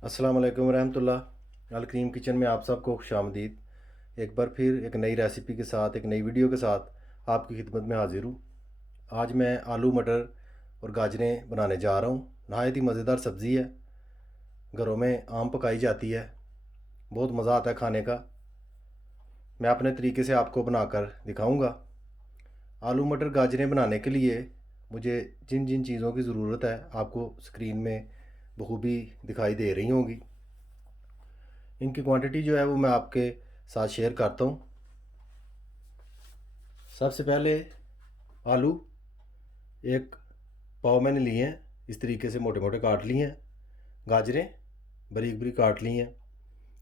अस्सलाम वालेकुम रहमतुल्लाह। अल करीम किचन में आप सबको खुशामदीद। एक बार फिर एक नई रेसिपी के साथ, एक नई वीडियो के साथ आपकी खिदमत में हाजिर हूँ। आज मैं आलू मटर और गाजरें बनाने जा रहा हूँ। नहायत ही मज़ेदार सब्ज़ी है, घरों में आम पकाई जाती है, बहुत मज़ा आता है खाने का। मैं अपने तरीके से आपको बनाकर दिखाऊँगा। आलू मटर गाजरें बनाने के लिए मुझे जिन जिन चीज़ों की ज़रूरत है आपको स्क्रीन में बखूबी दिखाई दे रही होंगी। इनकी क्वांटिटी जो है वो मैं आपके साथ शेयर करता हूँ। सबसे पहले आलू एक पाव मैंने लिए हैं, इस तरीके से मोटे मोटे काट लिए हैं। गाजरें बारीक बारीक काट ली हैं,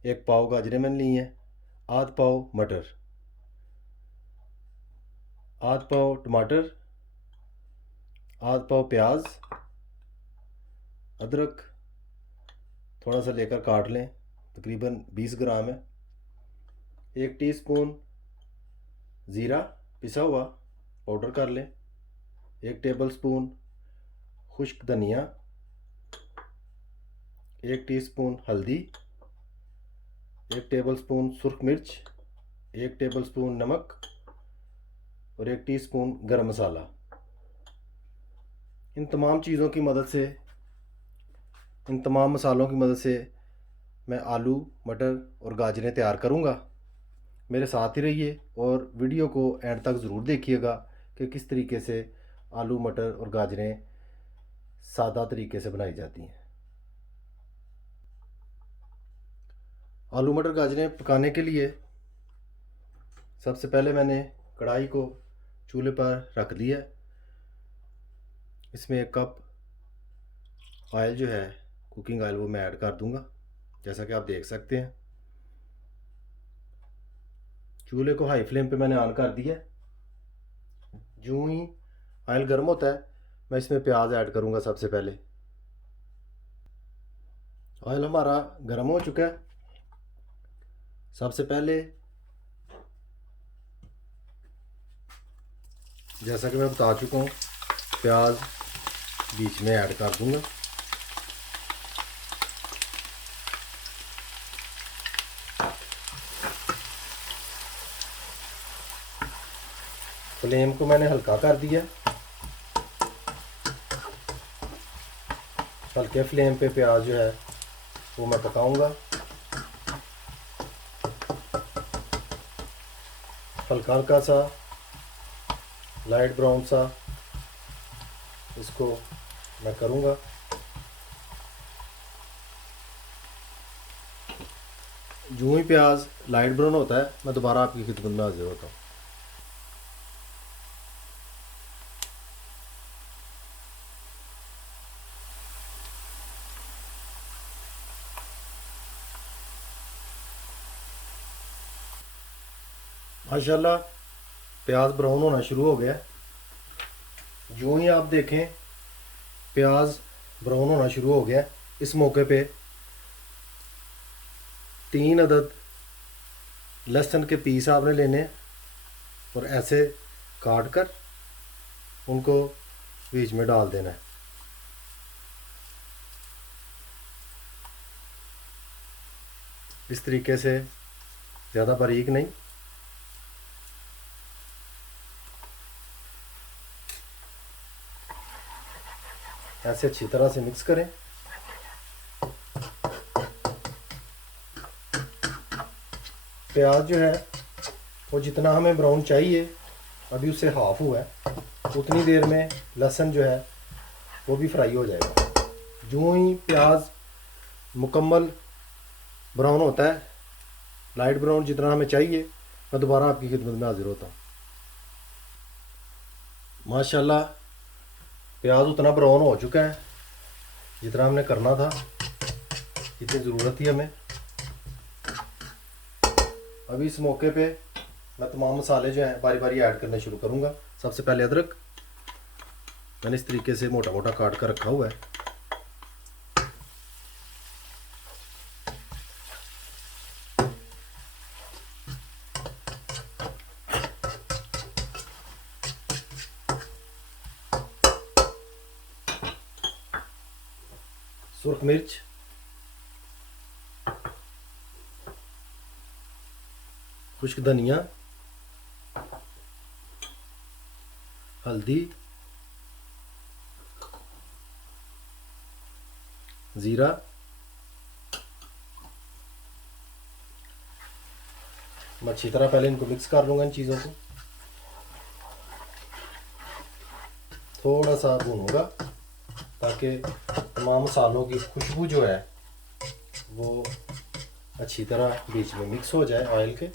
एक पाव गाजरें मैंने ली हैं। आध पाव मटर, आध पाव टमाटर, आध पाव प्याज, अदरक थोड़ा सा लेकर काट लें, तकरीबन 20 ग्राम है। 1 टीस्पून ज़ीरा पिसा हुआ पाउडर कर लें। 1 टेबलस्पून खुश्क धनिया, 1 टीस्पून हल्दी, 1 टेबलस्पून सुरख मिर्च, 1 टेबलस्पून नमक और 1 टीस्पून गरम मसाला। इन तमाम चीज़ों की मदद से, इन तमाम मसालों की मदद से मैं आलू मटर और गाजरें तैयार करूँगा। मेरे साथ ही रहिए और वीडियो को एंड तक ज़रूर देखिएगा कि किस तरीके से आलू मटर और गाजरें सादा तरीके से बनाई जाती हैं। आलू मटर गाजरें पकाने के लिए सबसे पहले मैंने कढ़ाई को चूल्हे पर रख दिया। इसमें 1 कप ऑयल जो है, कुकिंग ऑयल, वो मैं ऐड कर दूंगा, जैसा कि आप देख सकते हैं। चूल्हे को हाई फ्लेम पे मैंने ऑन कर दिया। यूं ही ऑयल गर्म होता है, मैं इसमें प्याज ऐड करूंगा। सबसे पहले ऑयल हमारा गर्म हो चुका है। सबसे पहले, जैसा कि मैं बता चुका हूँ, प्याज बीच में ऐड कर दूंगा। फ्लेम को मैंने हल्का कर दिया। हल्के फ्लेम पे प्याज जो है वो मैं पकाऊंगा। हल्का हल्का सा लाइट ब्राउन सा इसको मैं करूंगा। जो ही प्याज लाइट ब्राउन होता है, मैं दोबारा आपकी खिदमत में हाजिर होता हूँ। माशाल्लाह प्याज ब्राउन होना शुरू हो गया। यूँ ही आप देखें प्याज ब्राउन होना शुरू हो गया। इस मौके पे 3 अदद लहसुन के पीस आपने लेने और ऐसे काट कर उनको बीच में डाल देना है। इस तरीके से, ज़्यादा बारीक नहीं। ऐसे अच्छी तरह से मिक्स करें। प्याज जो है वो जितना हमें ब्राउन चाहिए, अभी उससे हाफ हुआ है, उतनी देर में लहसुन जो है वो भी फ्राई हो जाएगा। जो ही प्याज मुकम्मल ब्राउन होता है, लाइट ब्राउन जितना हमें चाहिए, मैं दोबारा आपकी खिदमत में हाजिर होता हूँ। माशाल्लाह प्याज उतना ब्राउन हो चुका है जितना हमने करना था, इतनी ज़रूरत थी हमें। अभी इस मौके पे मैं तमाम मसाले जो हैं बारी बारी ऐड करने शुरू करूँगा। सबसे पहले अदरक मैंने इस तरीके से मोटा मोटा काट कर रखा हुआ है। सुरख मिर्च खुश्क धनिया, हल्दी, ज़ीरा, मैं अच्छी तरह पहले इनको मिक्स कर लूँगा इन चीज़ों को। थोड़ा सा भूनूंगा ताकि तमाम मसालों की खुशबू जो है वो अच्छी तरह बीच में मिक्स हो जाए ऑयल के।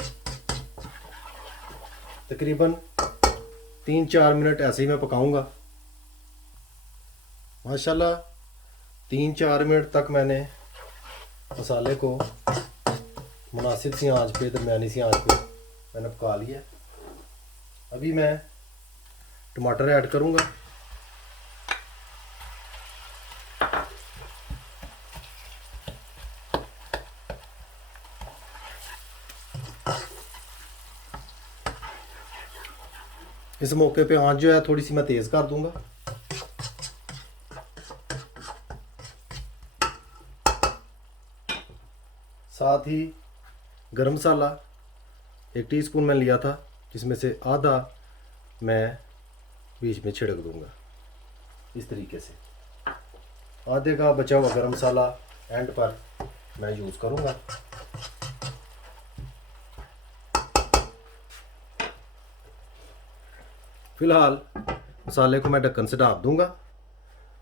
तकरीबन 3-4 मिनट ऐसे ही मैं पकाऊंगा। माशाल्लाह 3-4 मिनट तक मैंने मसाले को मुनासिब सी आंच पे, दरमियानी सी आंच पे मैंने पका लिया। अभी मैं टमाटर ऐड करूंगा। इस मौके पे आंच जो है थोड़ी सी मैं तेज़ कर दूंगा। साथ ही गरम मसाला 1 टीस्पून मैं लिया था, जिसमें से आधा मैं बीच में छिड़क दूंगा। इस तरीके से आधे का बचा हुआ गरम मसाला एंड पर मैं यूज़ करूंगा। फ़िलहाल मसाले को मैं ढक्कन से ढाँप दूंगा।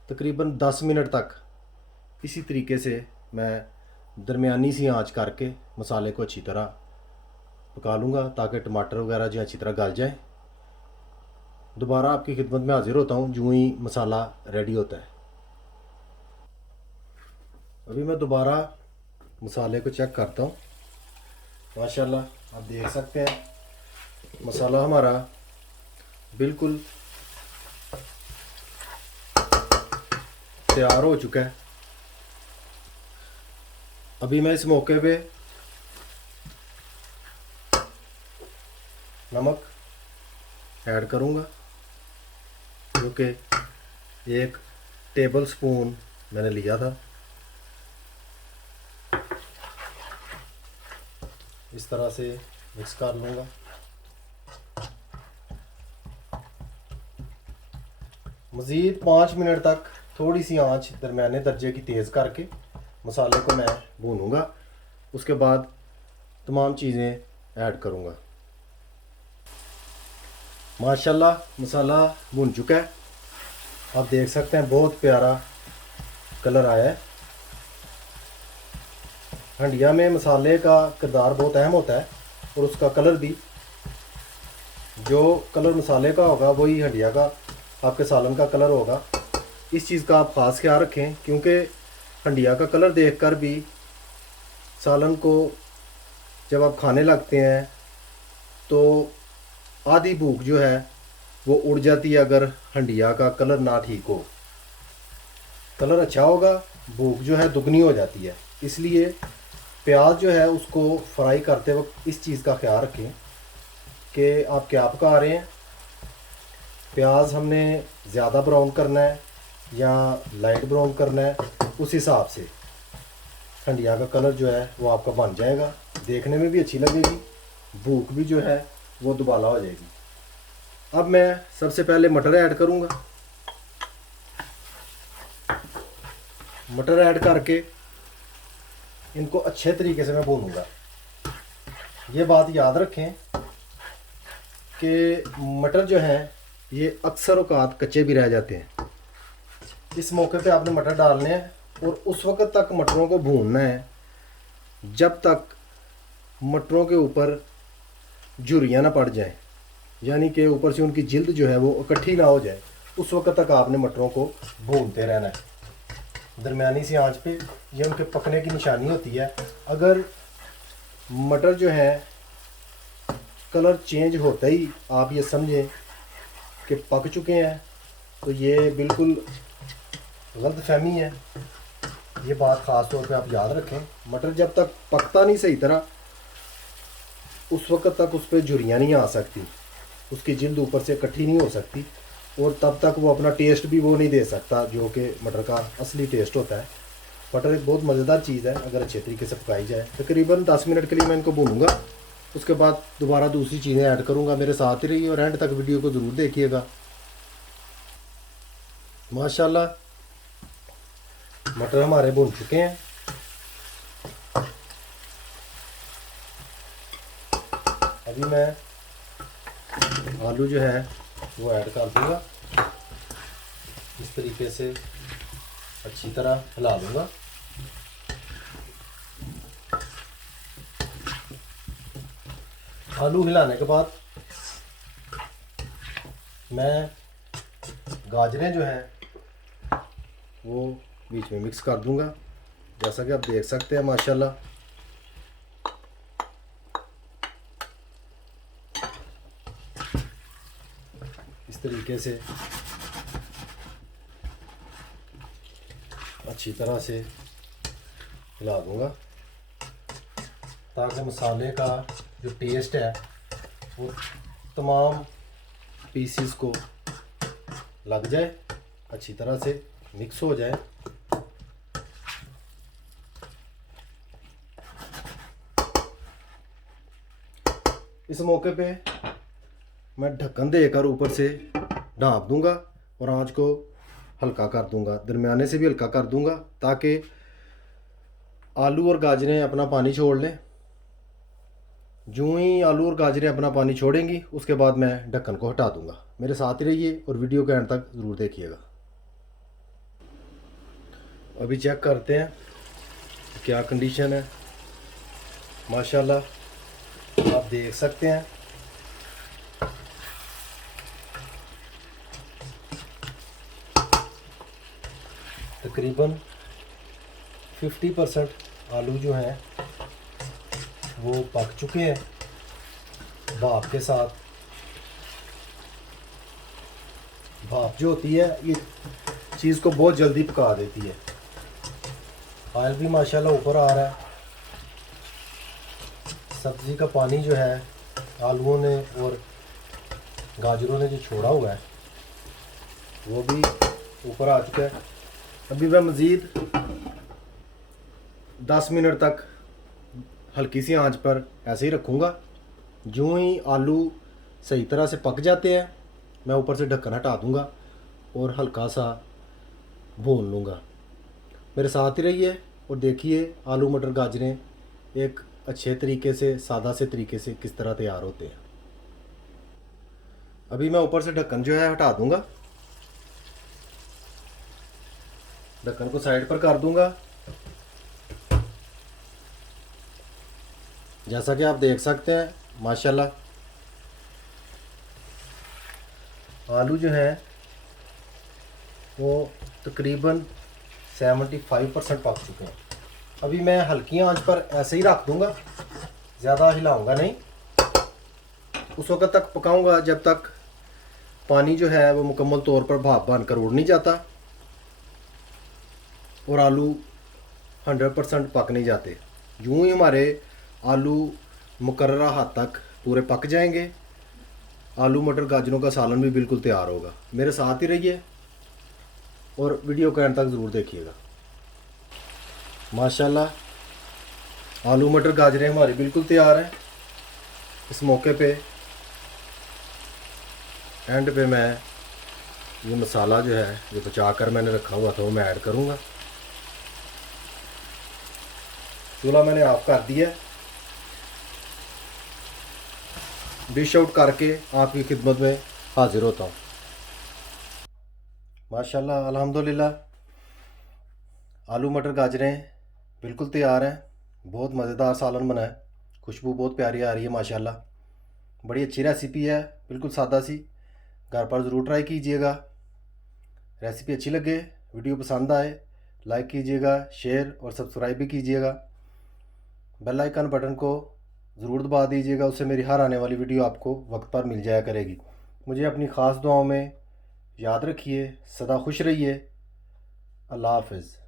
तकरीबन 10 मिनट तक इसी तरीके से मैं दरमियानी सी आंच करके मसाले को अच्छी तरह पका लूँगा ताकि टमाटर वगैरह जो अच्छी तरह गल जाए। दोबारा आपकी खिदमत में हाजिर होता हूँ जो ही मसाला रेडी होता है। अभी मैं दोबारा मसाले को चेक करता हूँ। माशाल्लाह आप देख सकते हैं मसाला हमारा बिल्कुल तैयार हो चुका है। अभी मैं इस मौके पे नमक ऐड करूँगा, जो कि 1 टेबल स्पून मैंने लिया था। इस तरह से मिक्स कर लूँगा। मज़ीद 5 मिनट तक थोड़ी सी आंच दरमियाने दर्जे की तेज़ करके मसाले को मैं भूनूंगा। उसके बाद तमाम चीज़ें ऐड करूँगा। माशाल्लाह मसाला भुन चुका है। आप देख सकते हैं बहुत प्यारा कलर आया है। हंडिया में मसाले का किरदार बहुत अहम होता है और उसका कलर भी, जो कलर मसाले का होगा वही हंडिया का आपके सालन का कलर होगा। इस चीज़ का आप ख़ास ख्याल रखें, क्योंकि हंडिया का कलर देखकर भी सालन को जब आप खाने लगते हैं तो आधी भूख जो है वो उड़ जाती है अगर हंडिया का कलर ना ठीक हो। कलर अच्छा होगा, भूख जो है दुगनी हो जाती है। इसलिए प्याज जो है उसको फ्राई करते वक्त इस चीज़ का ख्याल रखें कि आप क्या पका रहे हैं। प्याज हमने ज़्यादा ब्राउन करना है या लाइट ब्राउन करना है, उस हिसाब से हंडिया का कलर जो है वो आपका बन जाएगा। देखने में भी अच्छी लगेगी, भूख भी जो है वो दुबाला हो जाएगी। अब मैं सबसे पहले मटर ऐड करूँगा। मटर ऐड करके इनको अच्छे तरीके से मैं भूनूंगा। ये बात याद रखें कि मटर जो हैं ये अक्सर औकात कच्चे भी रह जाते हैं। इस मौके पे आपने मटर डालने हैं और उस वक़्त तक मटरों को भूनना है जब तक मटरों के ऊपर झुर्रियाँ ना पड़ जाएं, यानी कि ऊपर से उनकी जिल्द जो है वो इकट्ठी ना हो जाए। उस वक़्त तक आपने मटरों को भूनते रहना है दरमियानी सी आंच पे। ये उनके पकने की निशानी होती है। अगर मटर जो है कलर चेंज होता ही आप ये समझें कि पक चुके हैं, तो ये बिल्कुल गलतफहमी है। ये बात ख़ास तौर पे आप याद रखें। मटर जब तक पकता नहीं सही तरह, उस वक्त तक उस पर झुर्रियाँ नहीं आ सकती, उसकी जिल्द ऊपर से इकट्ठी नहीं हो सकती, और तब तक वो अपना टेस्ट भी वो नहीं दे सकता जो कि मटर का असली टेस्ट होता है। मटर एक बहुत मज़ेदार चीज़ है अगर अच्छे तरीके से पकाई जाए। तकरीबन 10 मिनट के लिए मैं इनको भूनूंगा। उसके बाद दोबारा दूसरी चीज़ें ऐड करूँगा। मेरे साथ ही रहिए और एंड तक वीडियो को ज़रूर देखिएगा। माशाल्लाह मटर हमारे भुन चुके हैं। अभी मैं आलू जो है वो ऐड कर दूँगा। इस तरीके से अच्छी तरह हिला लूँगा। आलू हिलाने के बाद मैं गाजरें जो हैं वो बीच में मिक्स कर दूंगा। जैसा कि आप देख सकते हैं माशाल्लाह इस तरीके से अच्छी तरह से हिला दूंगा ताकि मसाले का जो टेस्ट है वो तमाम पीसीस को लग जाए, अच्छी तरह से मिक्स हो जाए। इस मौके पे मैं ढक्कन देकर ऊपर से ढाँप दूंगा और आंच को हल्का कर दूंगा, दरमियाने से भी हल्का कर दूंगा ताकि आलू और गाजरें अपना पानी छोड़ लें। जो ही आलू और गाजरें अपना पानी छोड़ेंगी उसके बाद मैं ढक्कन को हटा दूंगा। मेरे साथ ही रहिए और वीडियो के एंड तक ज़रूर देखिएगा। अभी चेक करते हैं क्या कंडीशन है। माशाल्लाह आप देख सकते हैं तकरीबन 50% आलू जो हैं वो पक चुके हैं। भाप के साथ, भाप जो होती है ये चीज़ को बहुत जल्दी पका देती है। ऑयल भी माशाल्लाह ऊपर आ रहा है। सब्ज़ी का पानी जो है आलूओं ने और गाजरों ने जो छोड़ा हुआ है वो भी ऊपर आ चुका है। अभी मैं मज़ीद 10 मिनट तक हल्की सी आंच पर ऐसे ही रखूँगा। जो ही आलू सही तरह से पक जाते हैं मैं ऊपर से ढक्कन हटा दूँगा और हल्का सा भून लूँगा। मेरे साथ ही रहिए और देखिए आलू मटर गाजरें एक अच्छे तरीके से, सादा से तरीके से किस तरह तैयार होते हैं। अभी मैं ऊपर से ढक्कन जो है हटा दूँगा, ढक्कन को साइड पर कर दूँगा। जैसा कि आप देख सकते हैं माशाल्लाह आलू जो हैं वो तकरीबन 75% पक चुके हैं। अभी मैं हल्की आंच पर ऐसे ही रख दूंगा, ज़्यादा हिलाऊंगा नहीं। उस वक्त तक पकाऊंगा जब तक पानी जो है वो मुकम्मल तौर पर भाप बनकर उड़ नहीं जाता और आलू 100% पक नहीं जाते। यूँ ही हमारे आलू मुकर्ररा हद तक पूरे पक जाएंगे, आलू मटर गाजरों का सालन भी बिल्कुल तैयार होगा। मेरे साथ ही रहिए और वीडियो के एंड तक ज़रूर देखिएगा। माशाल्लाह आलू मटर गाजरें हमारी बिल्कुल तैयार हैं। इस मौके पे एंड पे मैं ये मसाला जो है जो बचा कर मैंने रखा हुआ था वो मैं ऐड करूँगा। चूल्हा मैंने ऑफ कर दिया, डिश आउट करके आपकी खिदमत में हाजिर होता हूँ। माशाल्लाह अल्हम्दुलिल्लाह आलू मटर गाजरें बिल्कुल तैयार हैं। बहुत मज़ेदार सालन बना है, खुशबू बहुत प्यारी आ रही है माशाल्लाह। बड़ी अच्छी रेसिपी है, बिल्कुल सादा सी। घर पर ज़रूर ट्राई कीजिएगा। रेसिपी अच्छी लगे, वीडियो पसंद आए, लाइक कीजिएगा, शेयर और सब्सक्राइब भी कीजिएगा। बेल आइकन बटन को ज़रूर दबा दीजिएगा, उससे मेरी हर आने वाली वीडियो आपको वक्त पर मिल जाया करेगी। मुझे अपनी ख़ास दुआओं में याद रखिए। सदा खुश रहिए। अल्लाह हाफ़िज़।